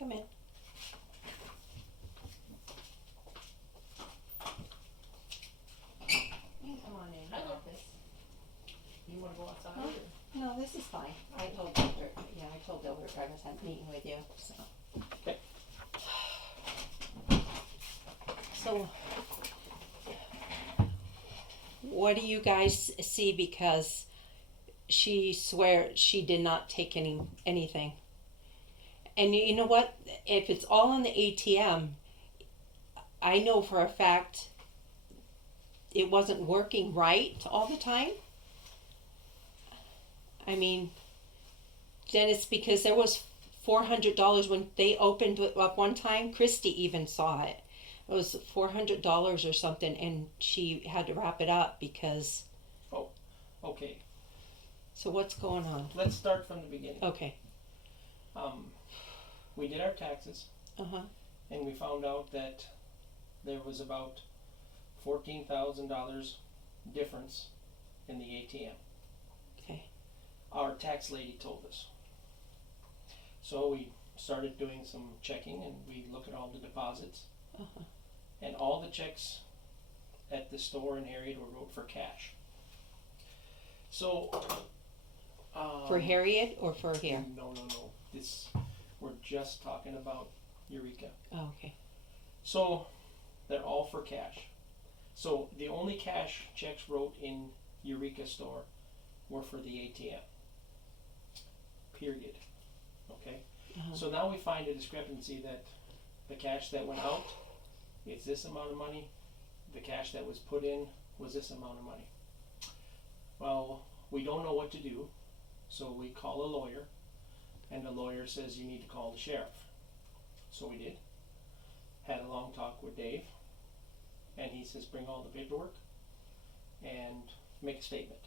come in. Come on in, Hi there. office. You wanna go outside? Huh? No, this is fine. I told Gilbert, I told Gilbert I was having a meeting with you, so. Okay. So, what do you guys see, because she swears she did not take anything. And you know what? If it's all on the ATM, I know for a fact it wasn't working right all the time. I mean, Dennis, because there was $400 when they opened it up one time. Christy even saw it. It was $400 or something, and she had to wrap it up because. Oh, okay. So what's going on? Let's start from the beginning. Okay. We did our taxes, and we found out that there was about $14,000 difference in the ATM. Okay. Our tax lady told us. So we started doing some checking, and we look at all the deposits, and all the checks at the store in Harriet were wrote for cash. So. For Harriet or for here? No. We're just talking about Eureka. Oh, okay. So they're all for cash. So the only cash checks wrote in Eureka store were for the ATM. Period. Okay? So now we find a discrepancy that the cash that went out is this amount of money. The cash that was put in was this amount of money. Well, we don't know what to do. So we call a lawyer, and the lawyer says you need to call the sheriff. So we did. Had a long talk with Dave, and he says bring all the paperwork and make a statement.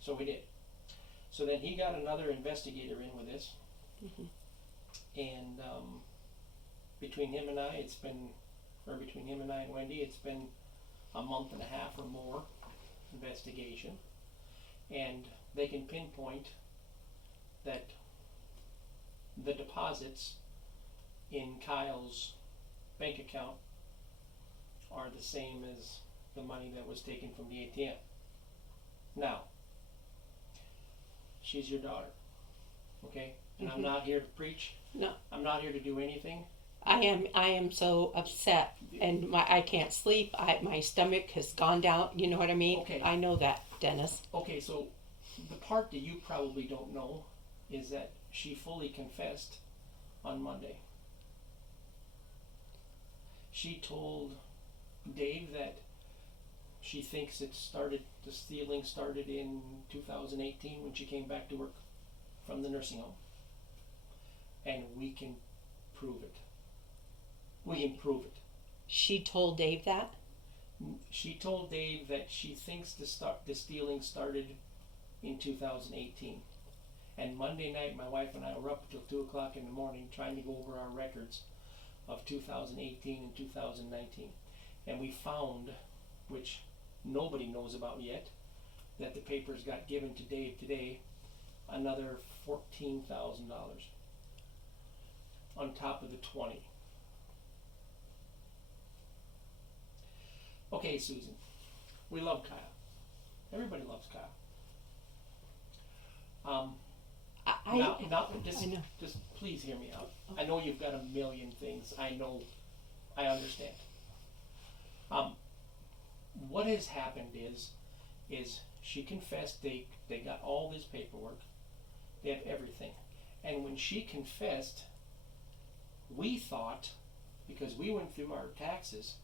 So we did. So then he got another investigator in with this, and between him and I, between him and I and Wendy, it's been a month and a half or more investigation, and they can pinpoint that the deposits in Kyle's bank account are the same as the money that was taken from the ATM. Now, she's your daughter, okay? And I'm not here to preach. No. I'm not here to do anything. I am so upset, and I can't sleep. My stomach has gone down. You know what I mean? Okay. I know that, Dennis. Okay, so the part that you probably don't know is that she fully confessed on Monday. She told Dave that she thinks the stealing started in 2018 when she came back to work from the nursing home. And we can prove it. We can prove it. She told Dave that? She told Dave that she thinks the stealing started in 2018. And Monday night, my wife and I were up until 2 o'clock in the morning trying to go over our records of 2018 and 2019. And we found, which nobody knows about yet, that the papers got given to Dave today, another $14,000 on top of the 20. Okay, Susan, we love Kyle. Everybody loves Kyle. I know. Just please hear me out. Okay. I know you've got a million things. I know. I understand. What has happened is she confessed. They got all this paperwork. They have everything. And when she confessed, we thought, because we went through our taxes,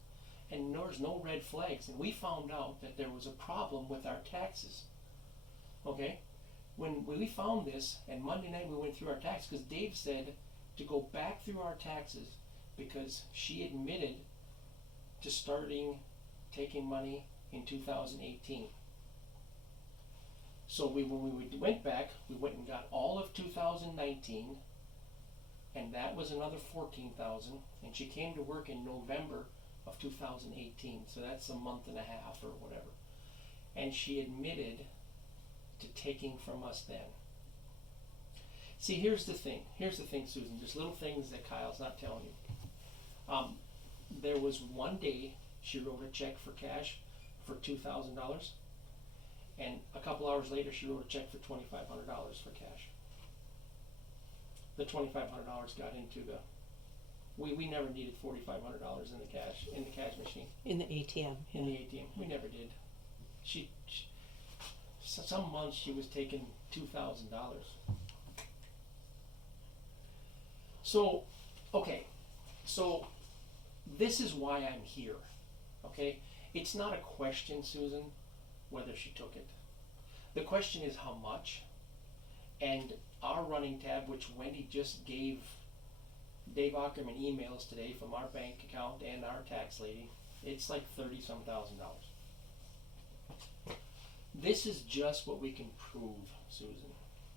and there was no red flags, and we found out that there was a problem with our taxes. Okay? When we found this, and Monday night we went through our taxes, because Dave said to go back through our taxes because she admitted to taking money in 2018. So when we went back, we went and got all of 2019, and that was another $14,000, and she came to work in November of 2018, so that's a month and a half or whatever. And she admitted to taking from us then. See, here's the thing, Susan, there's little things that Kyle's not telling you. There was one day she wrote a check for cash for $2,000, and a couple hours later she wrote a check for $2,500 for cash. The $2,500 got into the, we never needed $4,500 in the cash machine. In the ATM. In the ATM, we never did. She some months she was taking $2,000. So, okay, so this is why I'm here, okay? It's not a question, Susan, whether she took it. The question is how much, and our running tab, which Wendy just gave Dave Ackerman emails today from our bank account and our tax lady, it's like $30-some thousand. This is just what we can prove, Susan,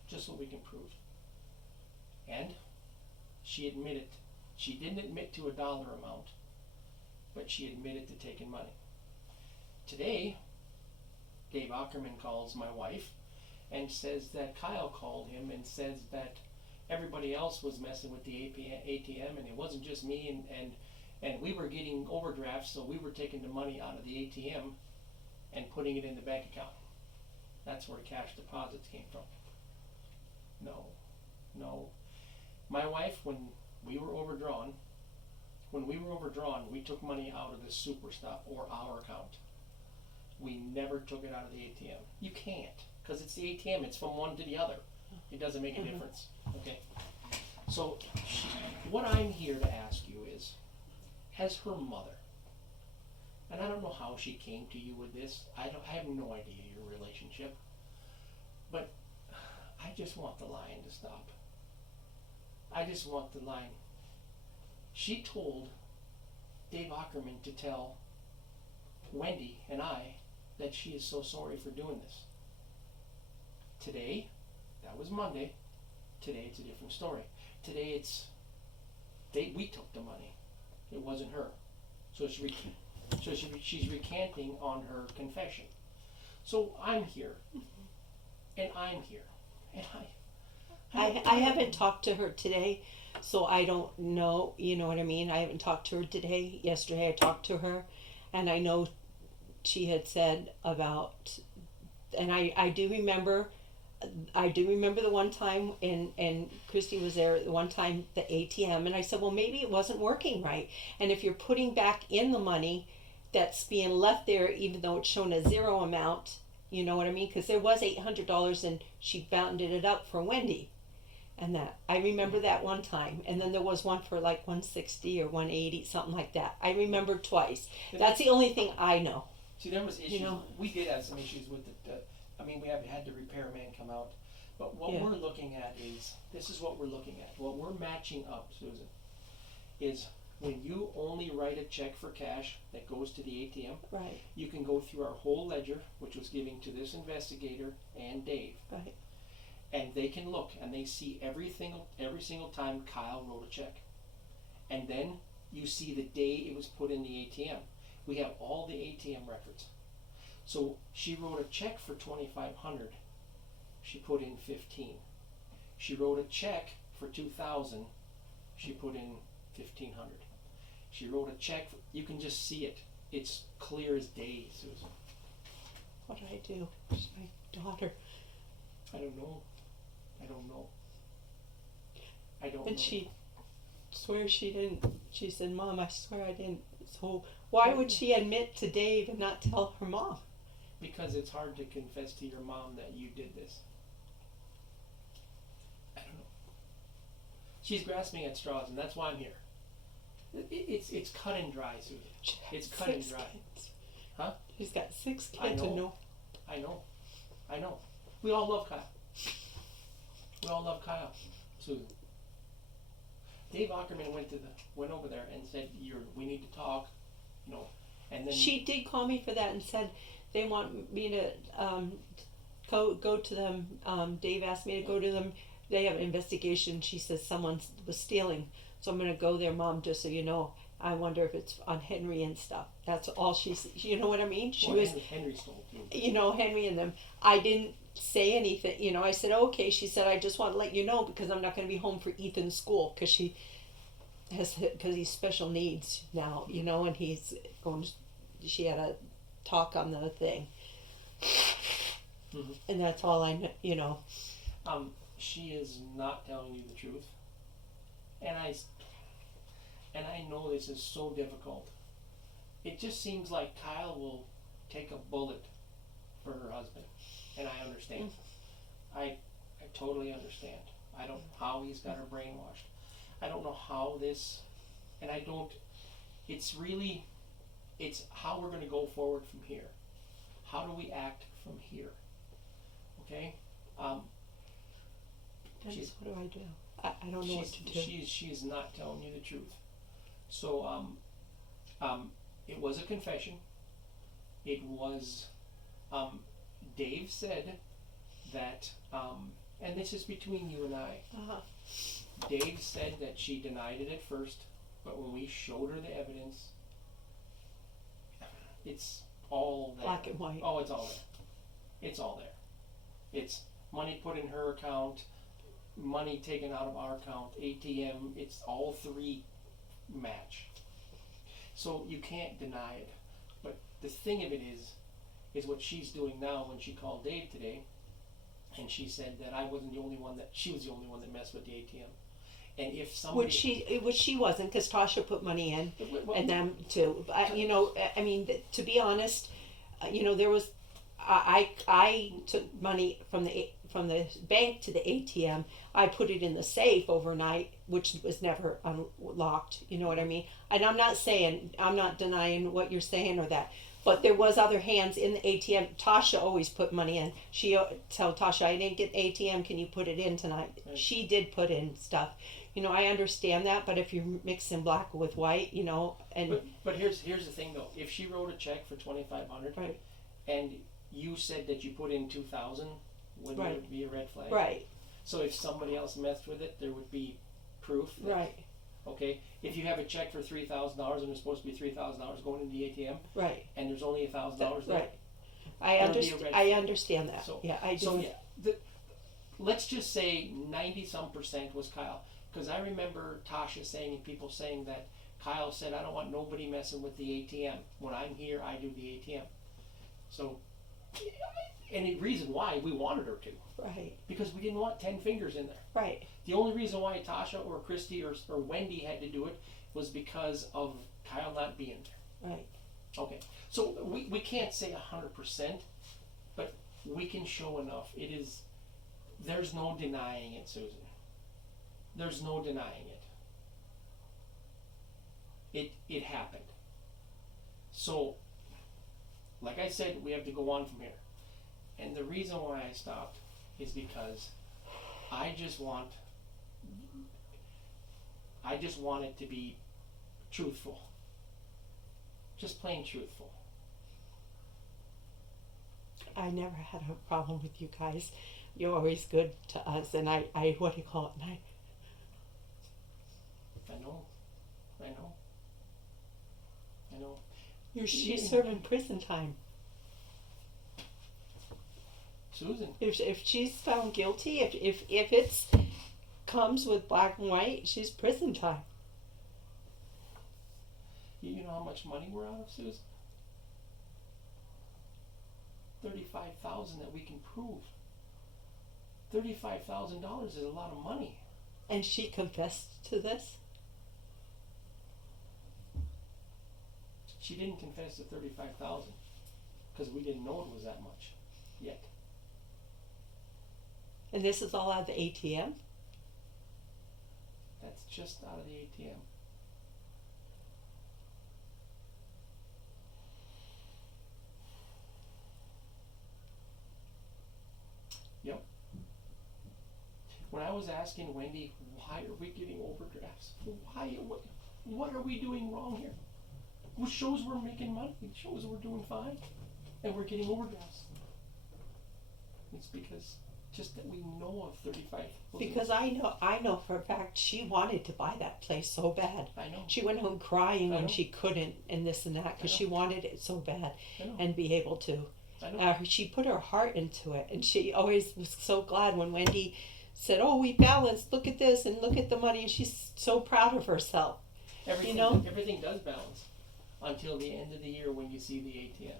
just what we can prove. And she admitted, she didn't admit to a dollar amount, but she admitted to taking money. Today, Dave Ackerman calls my wife and says that Kyle called him and says that everybody else was messing with the ATM and it wasn't just me, and we were getting overdrafts, so we were taking the money out of the ATM and putting it in the bank account. That's where cash deposits came from. No. My wife, when we were overdrawn, we took money out of the super stuff or our account. We never took it out of the ATM. You can't, because it's the ATM. It's from one to the other. It doesn't make a difference. Okay. So, what I'm here to ask you is, has her mother, and I don't know how she came to you with this. I have no idea your relationship, but I just want the lying to stop. I just want the lying. She told Dave Ackerman to tell Wendy and I that she is so sorry for doing this. Today, that was Monday. Today it's a different story. Today we took the money. It wasn't her. So she's recanting on her confession. So I'm here, and I'm here, and I haven't talked to her today, so I don't know, you know what I mean? I haven't talked to her today. Yesterday I talked to her, and I know she had said about, and I do remember the one time, and Christy was there the one time, the ATM, and I said, well, maybe it wasn't working right. And if you're putting back in the money that's being left there, even though it's shown a zero amount, you know what I mean? Because there was $800 and she bounded it up for Wendy. And that, I remember that one time. And then there was one for like 160 or 180, something like that. I remember twice. That's the only thing I know. See, there was issues. You know? We did have some issues with we have had the repairman come out. But what we're looking at is, this is what we're looking at. What we're matching up, Susan, is when you only write a check for cash that goes to the ATM, right, you can go through our whole ledger, which was given to this investigator and Dave. Right. And they can look and they see every single time Kyle wrote a check. And then you see the day it was put in the ATM. We have all the ATM records. So she wrote a check for $2,500. She put in 15. She wrote a check for 2,000. She put in 1,500. She wrote a check. You can just see it. It's clear as day, Susan. What do I do? She's my daughter. I don't know. And she swears she didn't. She said, Mom, I swear I didn't. So why would she admit to Dave and not tell her mom? Because it's hard to confess to your mom that you did this. I don't know. She's grasping at straws, and that's why I'm here. It's cut and dry, Susan. It's cut and dry. Kids. Huh? She's got 6 kids. I know. We all love Kyle. Susan. Dave Ackerman went over there and said, we need to talk, and then she did call me for that and said they want me to go to them. Dave asked me to go to them. They have an investigation. She says someone was stealing, so I'm going to go there, Mom, just so you know. I wonder if it's on Henry and stuff. That's all she's, you know what I mean? Henry stole too. Henry and them. I didn't say anything. You know, I said, okay. She said, I just want to let you know because I'm not going to be home for Ethan's school because because he's special needs now, you know, and he's going. She had a talk on the thing, and that's all I know. You know, she is not telling you the truth, and I know this is so difficult. It just seems like Kyle will take a bullet for her husband, and I understand. I totally understand. I don't know how he's got her brainwashed. I don't know how this, and I don't. It's really, it's how we're going to go forward from here. How do we act from here? Okay. what do I do? I don't know what to do. She's not telling you the truth. So it was a confession. It was Dave said that and this is between you and I. Dave said that she denied it at first, but when we showed her the evidence, it's all there. Black and white. Oh, it's all there. It's all there. It's money put in her account, money taken out of our account, ATM. It's all three match. So you can't deny it. But the thing of it is what she's doing now when she called Dave today, and she said that I wasn't the only one she was the only one that messed with the ATM. And if somebody... Which she wasn't, because Tasha put money in, and them too. You know, I mean, to be honest, you know, there was... I took money from the bank to the ATM. I put it in the safe overnight, which was never unlocked. You know what I mean? And I'm not denying what you're saying or that. But there was other hands in the ATM. Tasha always put money in. She tell Tasha, I didn't get ATM. Can you put it in tonight? Right. She did put in stuff. You know, I understand that. But if you're mixing black with white, you know, and but here's the thing though. If she wrote a check for $2,500, right, and you said that you put in $2,000, wouldn't right. There would be a red flag? Right. So if somebody else messed with it, there would be proof. Right. Okay. If you have a check for $3,000 and there's supposed to be $3,000 going into the ATM, right, and there's only $1,000 there, right. I understand that. So, yeah, I do. So yeah, let's just say 90% was Kyle, because I remember Tasha saying and people saying that Kyle said, "I don't want nobody messing with the ATM. When I'm here, I do the ATM." So, and the reason why we wanted her to, right, because we didn't want 10 fingers in there. Right. The only reason why Tasha or Christy or Wendy had to do it was because of Kyle not being there. Right. Okay. So we can't say 100%, but we can show enough. There's no denying it, Susan. There's no denying it. It happened. So, like I said, we have to go on from here. And the reason why I stopped is because I just want it to be truthful. Just plain truthful. I never had a problem with you guys. You're always good to us, and I what do you call it? And I know. She's serving prison time. Susan. If she's found guilty, if it's comes with black and white, she's prison time. You know how much money we're out of, Susan? $35,000 that we can prove. $35,000 is a lot of money. And she confessed to this? She didn't confess to $35,000 because we didn't know it was that much yet. And this is all out of the ATM? That's just out of the ATM. Yep. When I was asking Wendy, why are we getting overdrafts? What are we doing wrong here? It shows we're making money. It shows we're doing fine. And we're getting overdrafts. It's because just that we know of 35. Because I know for a fact she wanted to buy that place so bad. I know. She went home crying when she couldn't, and this and that, because she wanted it so bad, and be able to. I know. She put her heart into it, and she always was so glad when Wendy said, "Oh, we balanced. Look at this and look at the money," and she's so proud of herself. Everything, You know? everything does balance until the end of the year when you see the ATM.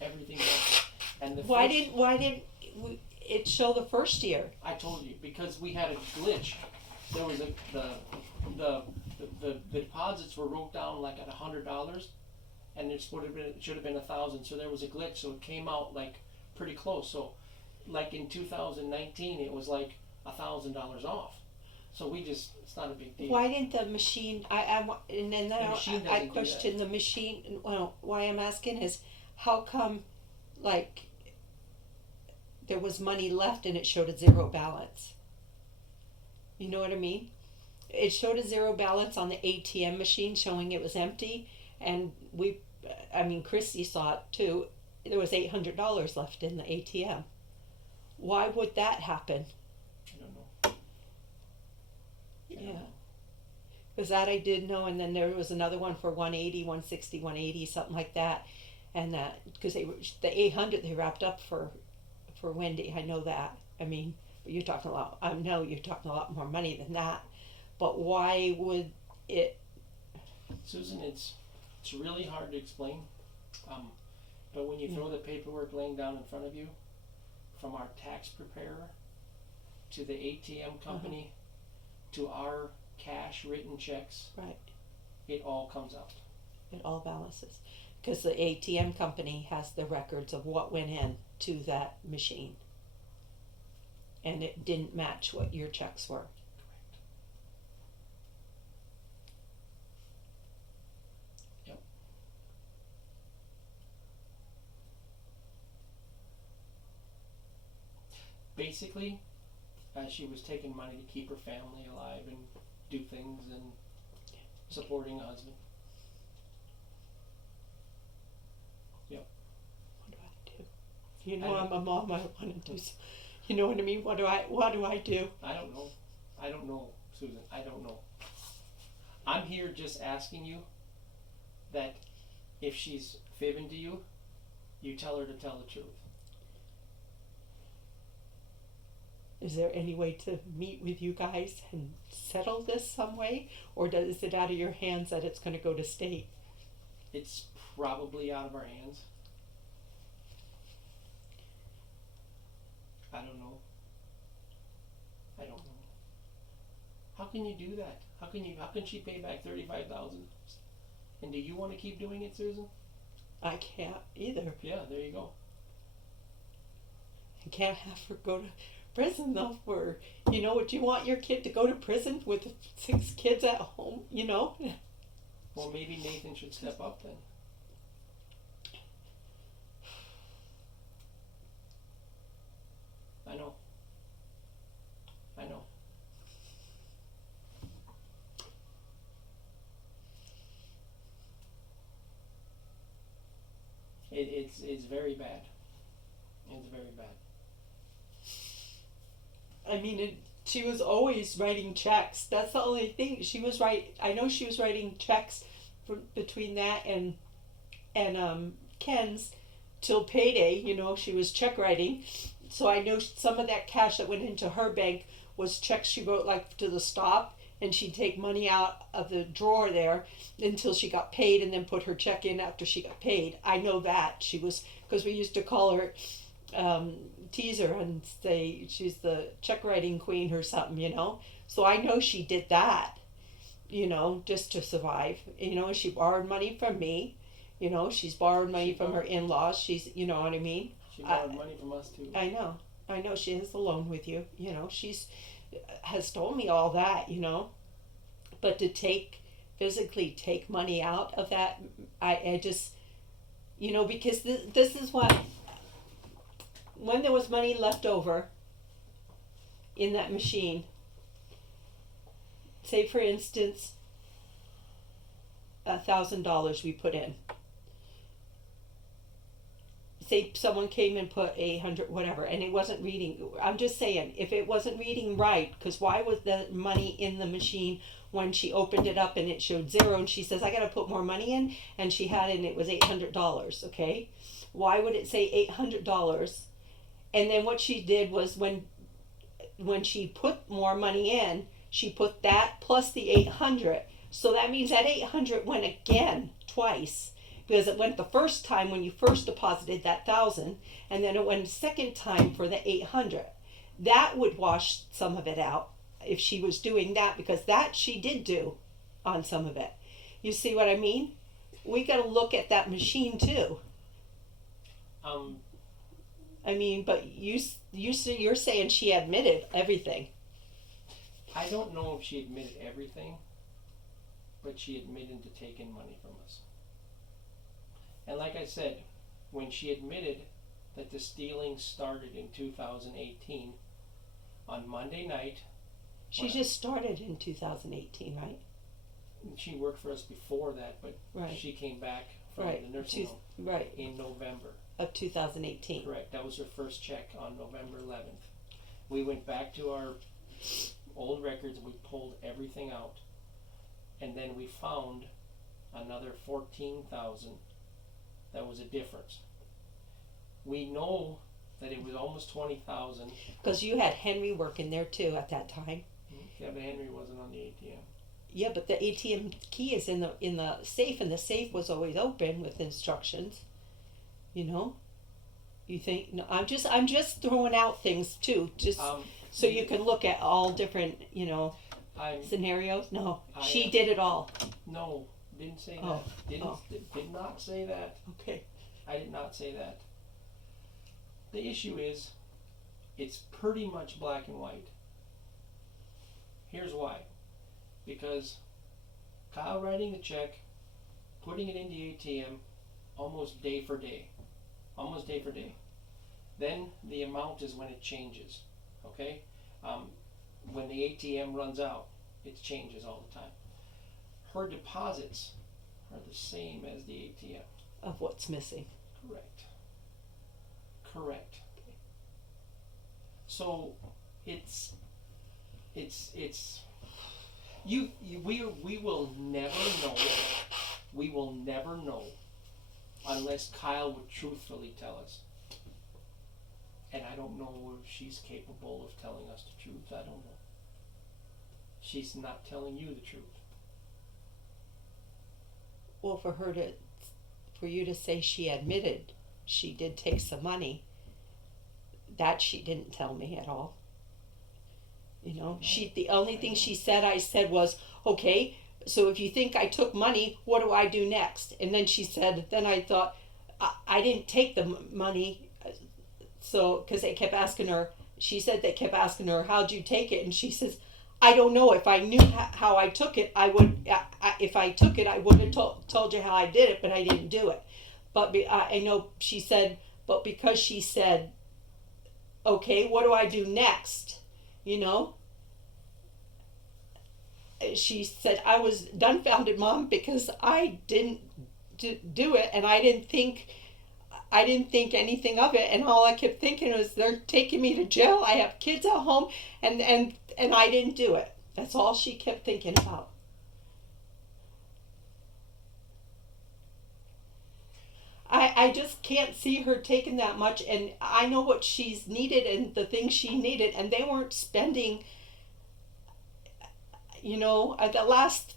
Everything does. And Why didn't it show the first year? I told you, because we had a glitch. There was the deposits were wrote down like at $100, and it should have been 1,000. So there was a glitch. So it came out like pretty close. So like in 2019, it was like $1,000 off. So it's not a big deal. Why didn't the machine? And then The machine I doesn't do question the machine. Well, why I'm asking is, how come, like, there was money left and it showed a zero balance? You know what I mean? It showed a zero balance on the ATM machine, showing it was empty, and Christy saw it too. There was $800 left in the ATM. Why would that happen? I don't know. Yeah. Because that I did know, and then there was another one for 180, 160, 180, something like that, and that because the 800 they wrapped up for Wendy. I know that. I mean, but you're talking a lot. I know you're talking a lot more money than that. But why would it? Susan, it's really hard to explain. But when you throw the paperwork laying down in front of you, from our tax preparer to the ATM company to our cash written checks, Right. it all comes out. It all balances. Because the ATM company has the records of what went in to that machine. And it didn't match what your checks were. Yep. Basically, she was taking money to keep her family alive and do things and supporting a husband. What do I do? You know, I'm a mom. I want to do. You know what I mean? What do I do? I don't know, Susan. I don't know. I'm here just asking you that if she's fibbing to you, you tell her to tell the truth. Is there any way to meet with you guys and settle this some way? Or is it out of your hands that it's going to go to state? It's probably out of our hands. I don't know. How can you do that? How can she pay back $35,000? And do you want to keep doing it, Susan? I can't either. Yeah, there you go. I can't have her go to prison though for, you know, would you want your kid to go to prison with 6 kids at home, you know? Well, maybe Nathan should step up then. I know. It's very bad. It's very bad. I mean, she was always writing checks. That's the only thing. I know she was writing checks between that and Ken's till payday. You know, she was check writing. So I know some of that cash that went into her bank was checks she wrote like to the stop, and she'd take money out of the drawer there until she got paid and then put her check in after she got paid. I know that. She was, because we used to call her, tease her and say she's the check writing queen or something, you know. So I know she did that, you know, just to survive. You know, she borrowed money from me. You know, she's borrowed money from her in-laws. She's, you know what I mean? She borrowed money from us too. I know she has a loan with you, you know. Has told me all that, you know. But to physically take money out of that, I just, you know, because this is what, when there was money left over in that machine, say for instance, $1,000 we put in. Say someone came and put 800, whatever, and it wasn't reading. I'm just saying, if it wasn't reading right, because why was the money in the machine when she opened it up and it showed zero, and she says, I got to put more money in, and she had it and it was $800, okay? Why would it say $800? And then what she did was when she put more money in, she put that plus the 800. So that means that 800 went again twice, because it went the first time when you first deposited that 1,000, and then it went a second time for the 800. That would wash some of it out if she was doing that, because that she did do on some of it. You see what I mean? We got to look at that machine too. I mean, but you're saying she admitted everything. I don't know if she admitted everything, but she admitted to taking money from us. And like I said, when she admitted that the stealing started in 2018, on Monday night. She just started in 2018, right? She worked for us before that, but right. She came back from the nursing home right. in November. Of 2018. Correct. That was her first check on November 11th. We went back to our old records and we pulled everything out. And then we found another 14,000 that was a difference. We know that it was almost 20,000. Because you had Henry working there too at that time. Yeah, but Henry wasn't on the ATM. Yeah, but the ATM key is in the safe, and the safe was always open with instructions. You know, you think? No, I'm just throwing out things too, just so you can look at all different scenarios. No, she did it all. No, didn't say that. Did not say that. Okay. I did not say that. The issue is, it's pretty much black and white. Here's why. Because Kyle writing the check, putting it in the ATM, almost day for day. Then the amount is when it changes. Okay? When the ATM runs out, it changes all the time. Her deposits are the same as the ATM. Of what's missing. Correct. So we will never know. We will never know unless Kyle would truthfully tell us. And I don't know if she's capable of telling us the truth. I don't know. She's not telling you the truth. Well, for you to say she admitted she did take some money, that she didn't tell me at all. You know, the only thing she said, I said was, okay, so if you think I took money, what do I do next? And then she said, then I thought, I didn't take the money. So, because they kept asking her, she said they kept asking her, how'd you take it? And she says, I don't know. If I knew how I took it, I would, if I took it, I would have told you how I did it, but I didn't do it. But I know she said, but because she said, okay, what do I do next? You know? She said, I was dumbfounded, Mom, because I didn't do it, and I didn't think anything of it, and all I kept thinking was, they're taking me to jail, I have kids at home, and I didn't do it. That's all she kept thinking about. I just can't see her taking that much, and I know what she's needed and the things she needed, and they weren't spending, the last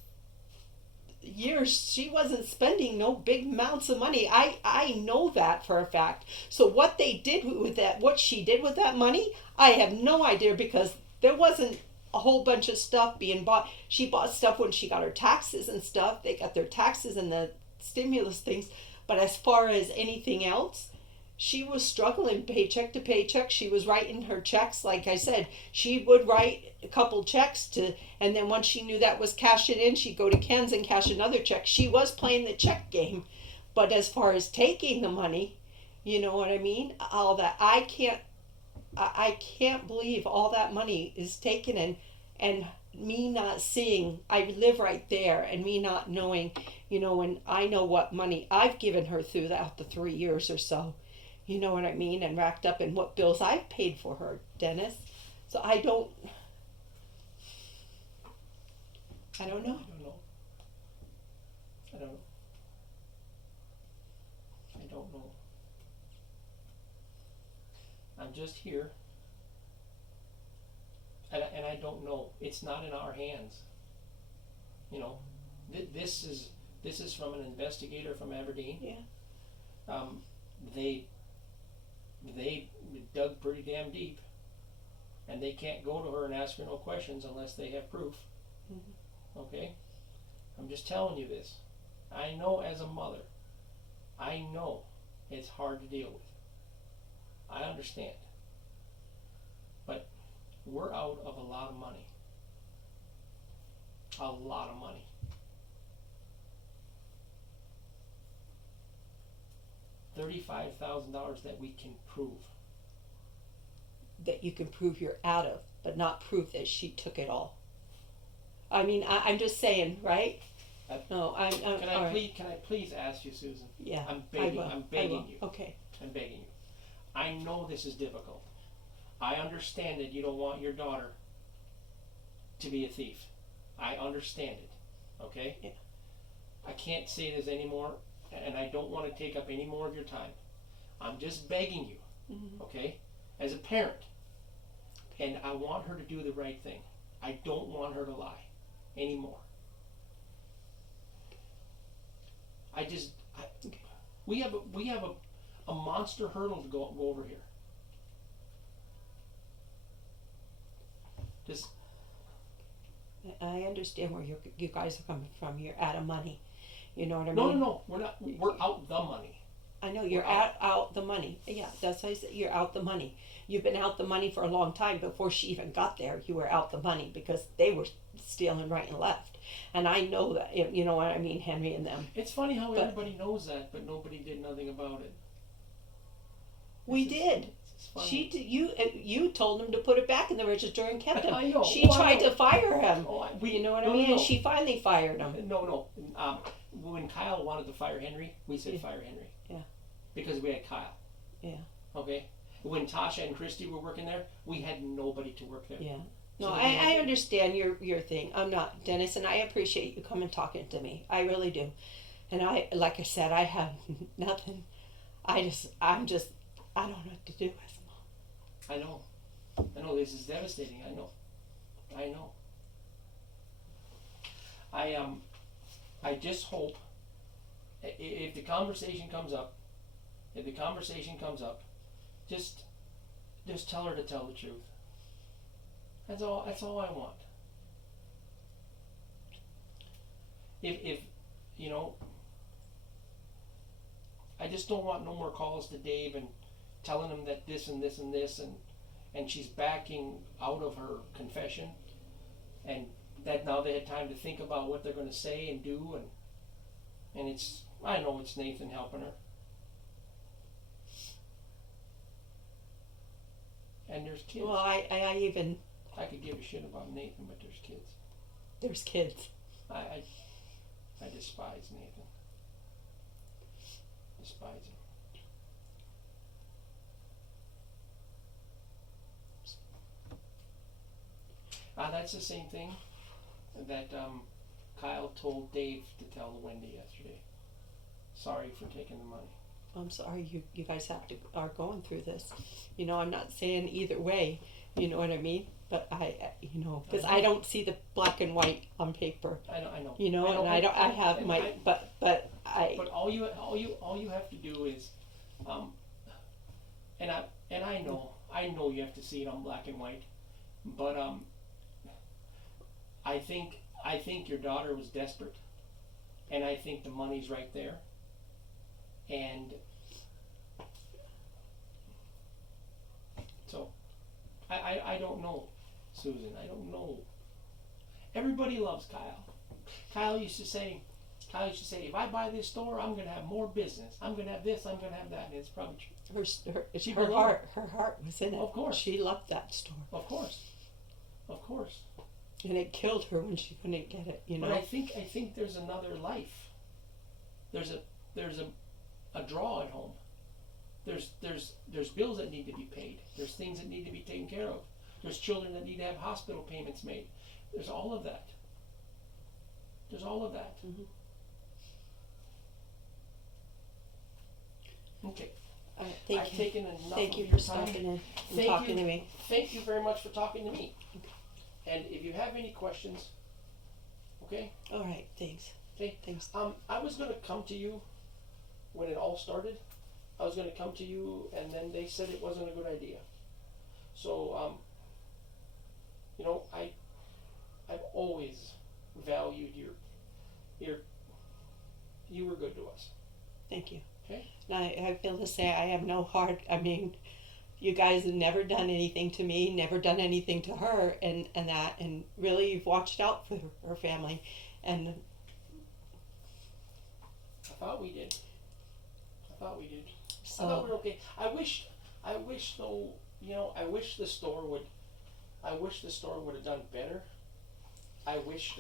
years she wasn't spending no big amounts of money. I know that for a fact. So what they did with that, what she did with that money, I have no idea, because there wasn't a whole bunch of stuff being bought. She bought stuff when she got her taxes and stuff. They got their taxes and the stimulus things. But as far as anything else, she was struggling paycheck to paycheck. She was writing her checks. Like I said, she would write a couple checks and then once she knew that was cashing in, she'd go to Ken's and cash another check. She was playing the check game. But as far as taking the money, you know what I mean? All that, I can't believe all that money is taken, and me not seeing, I live right there, and me not knowing, when I know what money I've given her throughout the 3 years or so, you know what I mean, and racked up, and what bills I've paid for her, Dennis. So I don't know. I don't know. I'm just here, and I don't know. It's not in our hands. You know, this is from an investigator from Aberdeen. Yeah. They dug pretty damn deep, and they can't go to her and ask her no questions unless they have proof. Mm-hmm. Okay? I'm just telling you this. I know as a mother, I know it's hard to deal with. I understand. But we're out of a lot of money. A lot of money. $35,000 that we can prove. That you can prove you're out of, but not prove that she took it all. I mean, I'm just saying, right? No, I'm Can all right. I please ask you, Susan? Yeah, I'm begging you. Okay. I'm begging you. I know this is difficult. I understand that you don't want your daughter to be a thief. I understand it. Okay? Yeah. I can't say this anymore, and I don't want to take up any more of your time. I'm just begging you, Mm-hmm. okay? As a parent. And I want her to do the right thing. I don't want her to lie anymore. We have a monster hurdle to go over here. Just I understand where you guys are coming from. You're out of money. You know what I mean? no, we're not. We're out the money. I know you're out the money. Yeah, that's why I said you're out the money. You've been out the money for a long time. Before she even got there, you were out the money because they were stealing right and left. And I know that. You know what I mean, Henry and them. It's funny how everybody knows that, but nobody did nothing about it. We did. She You told him to put it back in the register and kept him. I know. She tried to fire him. You know what I mean? No. And she finally fired him. No. When Kyle wanted to fire Henry, we said fire Henry. Yeah. Because we had Kyle. Yeah. Okay. When Tasha and Christy were working there, we had nobody to work there. Yeah. No, So I understand your thing. I'm not, Dennis, and I appreciate you coming talking to me. I really do. And like I said, I have nothing. I don't know what to do with Mom. I know this is devastating. I know. I just hope if the conversation comes up, just tell her to tell the truth. That's all I want. If you know, I just don't want no more calls to Dave and telling him that this and this and this and she's backing out of her confession, and that now they had time to think about what they're going to say and do, and it's, I know it's Nathan helping her. And there's kids. Well, I could give a shit about Nathan, but there's kids. There's kids. I despise Nathan. Despise him. That's the same thing that Kyle told Dave to tell Wendy yesterday. Sorry for taking the money. I'm sorry you guys are going through this. You know, I'm not saying either way. You know what I mean? But because I don't see the black and white on paper. I know. You know, and I don't. I have my. But But all you have to do is, and I know you have to see it on black and white, but I think your daughter was desperate, and I think the money's right there, and so I don't know, Susan. I don't know. Everybody loves Kyle. Kyle used to say, if I buy this store, I'm going to have more business. I'm going to have this, I'm going to have that. And it's probably true. her heart was in it. Of course. She loved that store. Of course. And it killed her when she couldn't get it, you know. But I think there's another life. There's a draw at home. There's bills that need to be paid. There's things that need to be taken care of. There's children that need to have hospital payments made. There's all of that. Mm-hmm. Okay. Thank I've you. taken enough Thank of you your for time. stopping in and Thank talking you. to me. Thank you very much for talking to me. And if you have any questions, okay? All right, thanks. Okay. Thanks. I was gonna come to you when it all started. I was gonna come to you, and then they said it wasn't a good idea. So, you know, I've always valued you were good to us. Thank you. Okay. And I feel to say I have no heart. I mean, you guys have never done anything to me, never done anything to her, and really you've watched out for her family, and I thought we did. I thought we so were okay. I wish though, you know, I wish the store would have done better. I wish,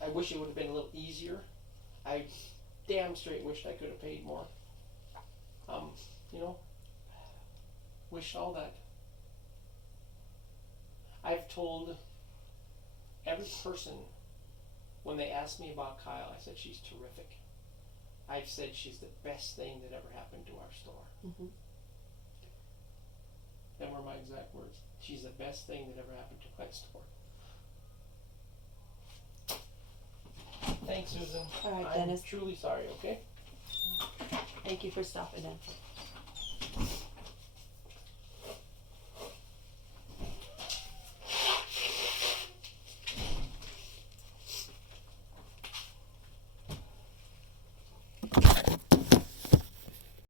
I wish it would have been a little easier. I damn straight wished I could have paid more. You know, wished all that. I've told every person when they ask me about Kyle, I said she's terrific. I've said she's the best thing that ever happened to our store. mm-hmm. Them were my exact words. She's the best thing that ever happened to my store. Thanks, Susan. All right, I'm Dennis. truly sorry, okay? Thank you for stopping in.